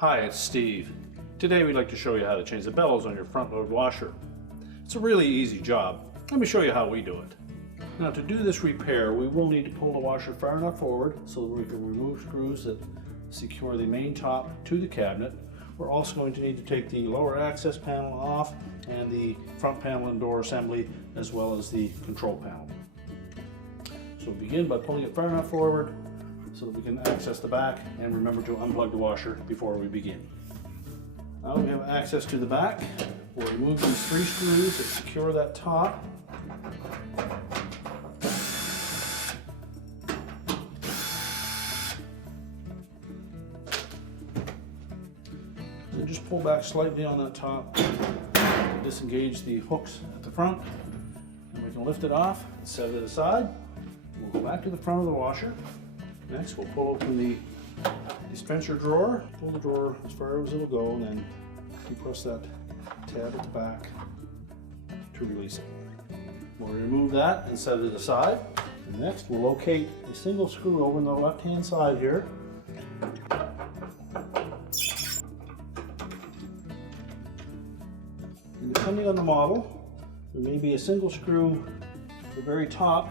Hi, it's Steve. Today we'd like to show you how to change the bellows on your front load washer. It's a really easy job. Let me show you how we do it. Now to do this repair, we will need to pull the washer far enough forward so that we can remove screws that secure the main top to the cabinet. We're also going to need to take the lower access panel off and the front panel and door assembly, as well as the control panel. So we begin by pulling it far enough forward so that we can access the back, and remember to unplug the washer before we begin. Now we have access to the back. We'll remove these 3 screws that secure that top. And just pull back slightly on that top to disengage the hooks at the front. And we can lift it off and set it aside. We'll go back to the front of the washer. Next, we'll pull open the dispenser drawer, pull the drawer as far as it'll go, and then depress that tab at the back to release it. We'll remove that and set it aside. And next, we'll locate a single screw over on the left-hand side here. And depending on the model, there may be a single screw at the very top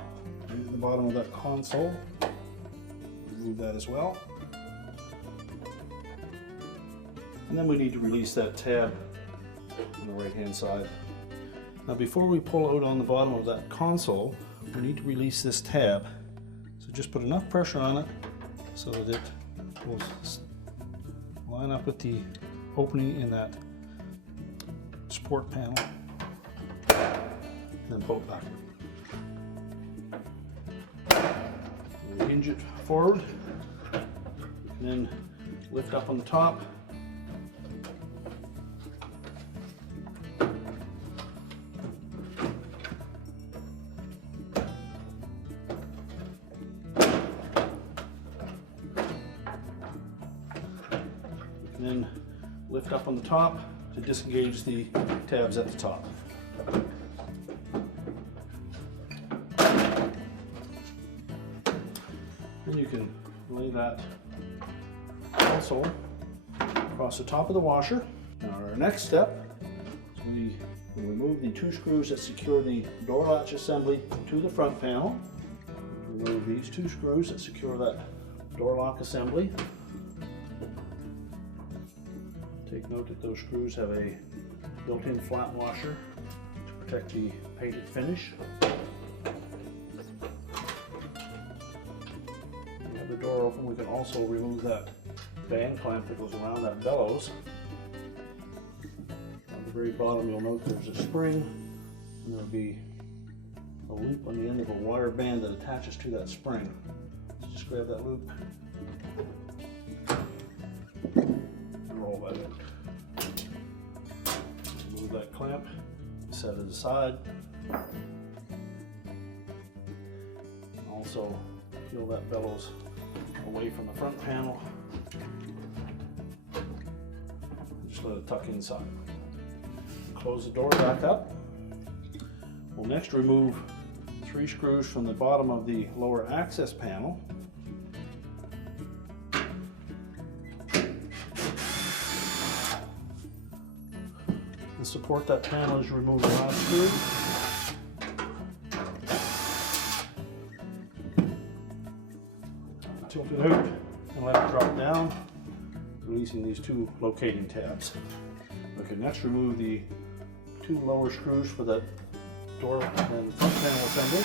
and at the bottom of that console. Remove that as well. And then we need to release that tab on the right hand side. Now before we pull out on the bottom of that console, we need to release this tab. So just put enough pressure on it so that it will line up with the opening in that support panel, and then pull it backward. We'll hinge it forward, and then lift up on the top. And then lift up on the top to disengage the tabs at the top. Then you can lay that console across the top of the washer. Now our next step is we will remove the 2 screws that secure the door latch assembly to the front panel. Remove these 2 screws that secure that door lock assembly. Take note that those screws have a built-in flat washer to protect the painted finish. The door open, we can also remove that band clamp that goes around that bellows. On the very bottom, you'll note there's a spring, and there'll be a loop on the end of a wire band that attaches to that spring. So just grab that loop and roll that in. Remove that clamp, set it aside. Also peel that bellows away from the front panel. Just let it tuck inside. Close the door back up. We'll next remove 3 screws from the bottom of the lower access panel. And support that panel as you remove the last screw. Tilt it out and let it drop down, releasing these 2 locating tabs. Okay, next remove the 2 lower screws for that door and front panel assembly.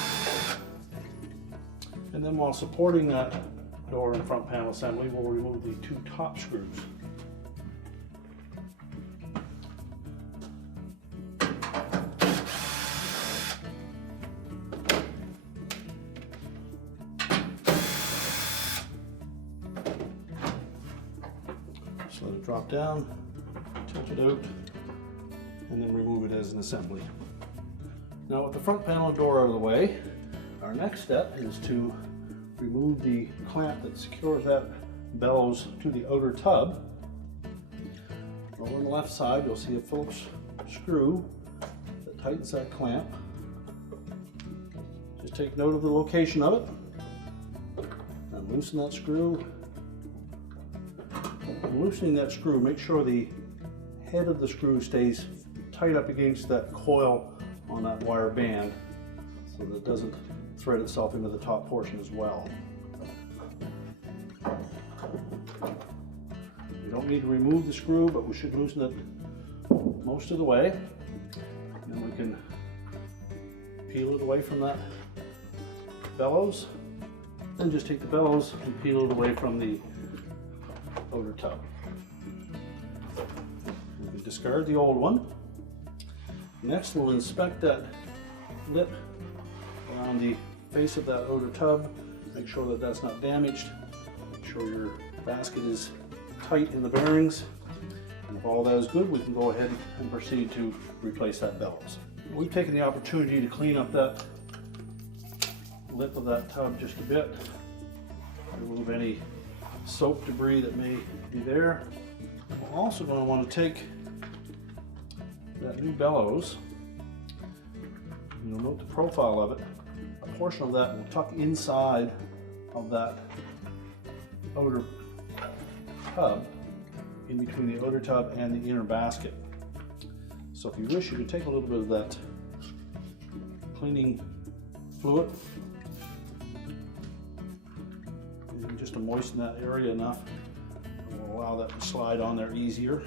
And then while supporting that door and front panel assembly, we'll remove the 2 top screws. Just let it drop down, tilt it out, and then remove it as an assembly. Now with the front panel door out of the way, our next step is to remove the clamp that secures that bellows to the outer tub. Over on the left side, you'll see a Phillips screw that tightens that clamp. Just take note of the location of it, and loosen that screw, I'm loosening that screw. Make sure the head of the screw stays tight up against that coil on that wire band so that it doesn't thread itself into the top portion as well. We don't need to remove the screw, but we should loosen it most of the way. And we can peel it away from that bellows. Then just take the bellows and peel it away from the outer tub. We can discard the old one. Next, we'll inspect that lip around the face of that outer tub. Make sure that that's not damaged. Make sure your basket is tight in the bearings. And if all that is good, we can go ahead and proceed to replace that bellows. We've taken the opportunity to clean up that lip of that tub just a bit. Remove any soap debris that may be there. We're also going to want to take that new bellows. You'll note the profile of it. A portion of that will tuck inside of that outer tub, in between the outer tub and the inner basket. So if you wish, you can take a little bit of that cleaning fluid and just to moisten that area enough, and will allow that to slide on there easier.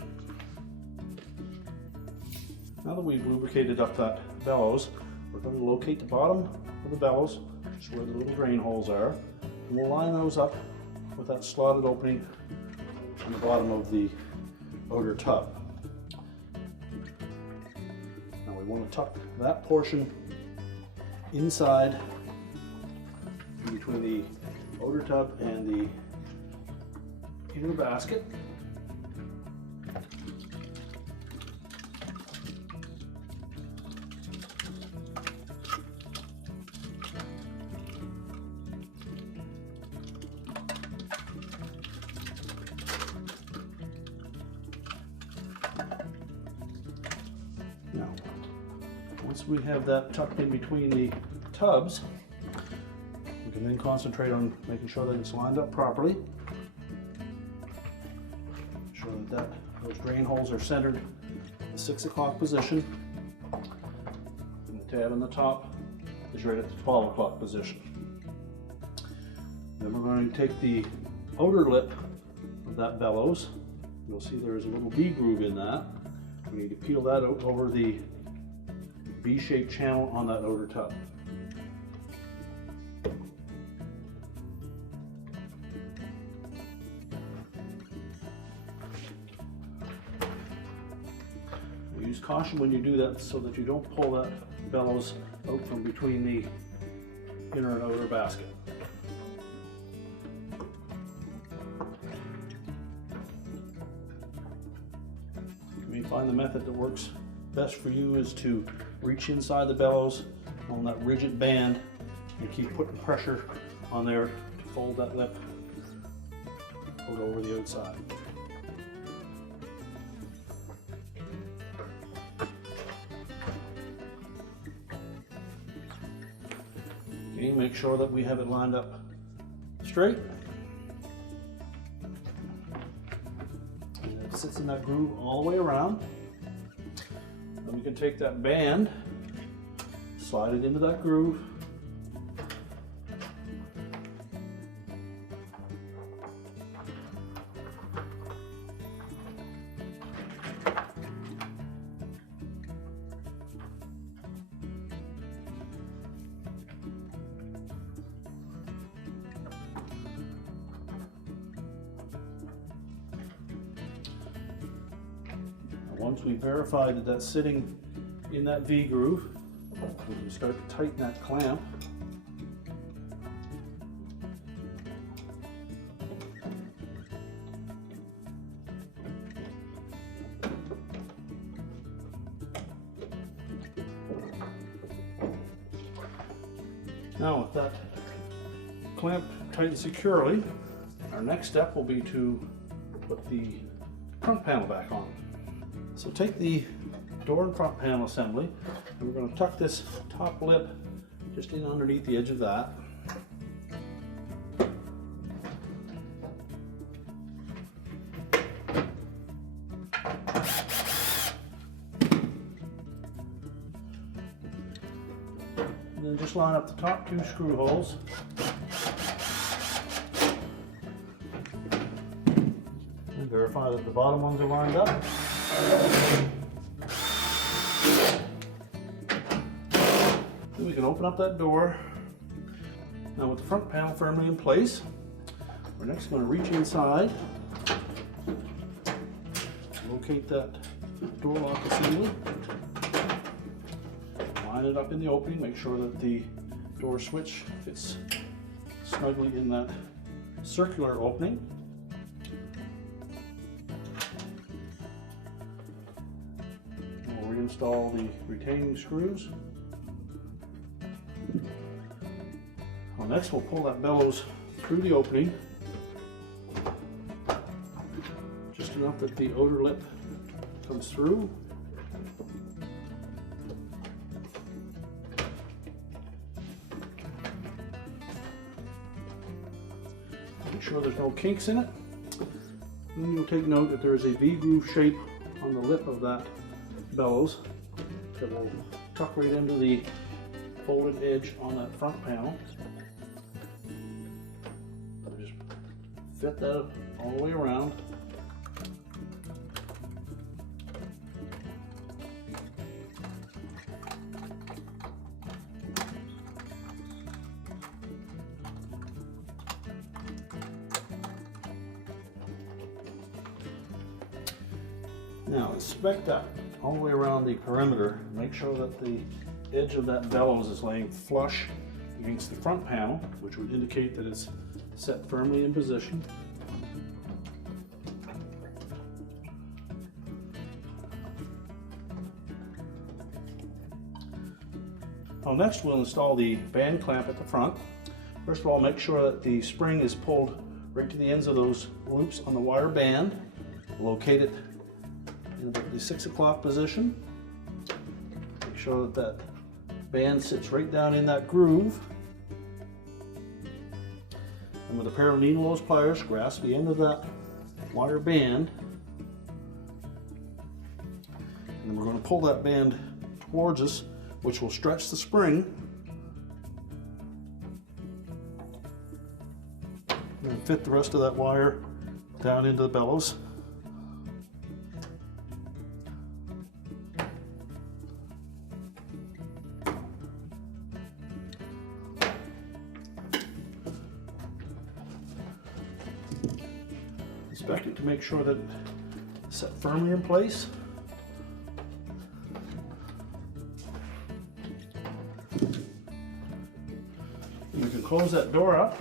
Now that we've lubricated up that bellows, we're going to locate the bottom of the bellows, just where the little drain holes are, and we'll line those up with that slotted opening on the bottom of the outer tub. Now we want to tuck that portion inside in between the outer tub and the inner basket. Now, once we have that tucked in between the tubs, we can then concentrate on making sure that it's lined up properly. Make sure that those drain holes are centered in the 6 o'clock position. And the tab on the top is right at the 12 o'clock position. Then we're going to take the outer lip of that bellows. You'll see there's a little V groove in that. We need to peel that out over the V-shaped channel on that outer tub. Use caution when you do that so that you don't pull that bellows out from between the inner and outer basket. You may find the method that works best for you is to reach inside the bellows on that rigid band and keep putting pressure on there to fold that lip out over the outside. Okay, make sure that we have it lined up straight. And it sits in that groove all the way around. Then we can take that band, slide it into that groove. Once we verify that that's sitting in that V groove, we can start to tighten that clamp. Now with that clamp tightened securely, our next step will be to put the front panel back on. So take the door and front panel assembly, and we're going to tuck this top lip just in underneath the edge of that. And then just line up the top 2 screw holes. And verify that the bottom ones are lined up. Then we can open up that door. Now with the front panel firmly in place, we're next going to reach inside, locate that door lock assembly, line it up in the opening, make sure that the door switch fits snugly in that circular opening. We'll reinstall the retaining screws. Well, next we'll pull that bellows through the opening, just enough that the outer lip comes through. Make sure there's no kinks in it. And then you'll take note that there is a V-groove shape on the lip of that bellows that will tuck right into the folded edge on that front panel. Just fit that all the way around. Now inspect that all the way around the perimeter. Make sure that the edge of that bellows is laying flush against the front panel, which would indicate that it's set firmly in position. Well, next we'll install the band clamp at the front. First of all, make sure that the spring is pulled right to the ends of those loops on the wire band. Locate it in the 6 o'clock position. Make sure that that band sits right down in that groove. And with a pair of needle nose pliers, grasp the end of that wire band. And then we're going to pull that band towards us, which will stretch the spring. And then fit the rest of that wire down into the bellows. Inspect it to make sure that it's set firmly in place. And we can close that door up.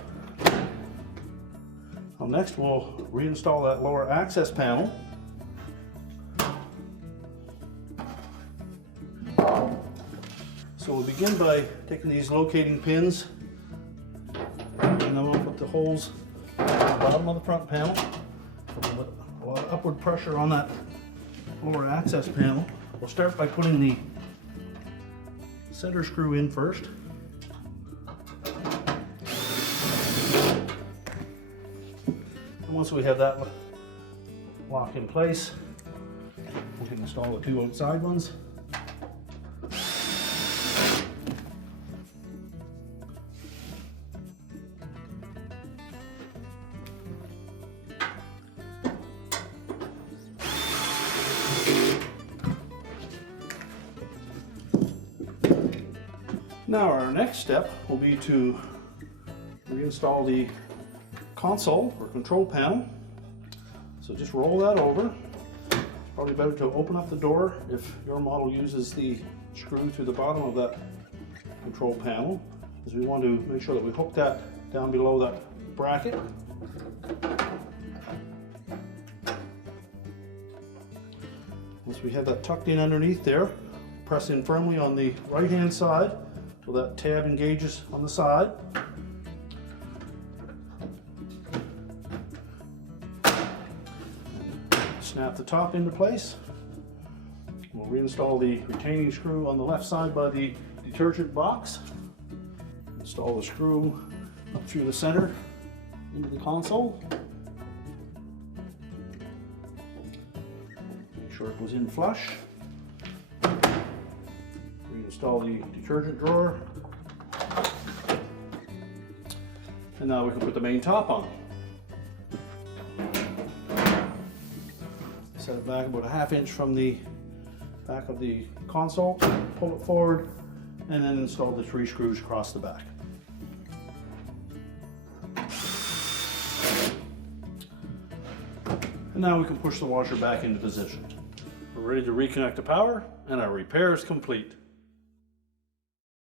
Well, next we'll reinstall that lower access panel. So we'll begin by taking these locating pins and then we'll put the holes at the bottom of the front panel. A lot of upward pressure on that lower access panel. We'll start by putting the center screw in first. And once we have that lock in place, we can install the 2 outside ones. Now our next step will be to reinstall the console or control panel. So just roll that over. It's probably better to open up the door if your model uses the screw through the bottom of that control panel, as we want to make sure that we hook that down below that bracket. Once we have that tucked in underneath there, press in firmly on the right hand side so that tab engages on the side. Snap the top into place. We'll reinstall the retaining screw on the left side by the detergent box. Install the screw up through the center into the console. Make sure it goes in flush. Reinstall the detergent drawer. And now we can put the main top on. Set it back about a ½ inch from the back of the console, pull it forward, and then install the 3 screws across the back. And now we can push the washer back into position. We're ready to reconnect the power, and our repair is complete.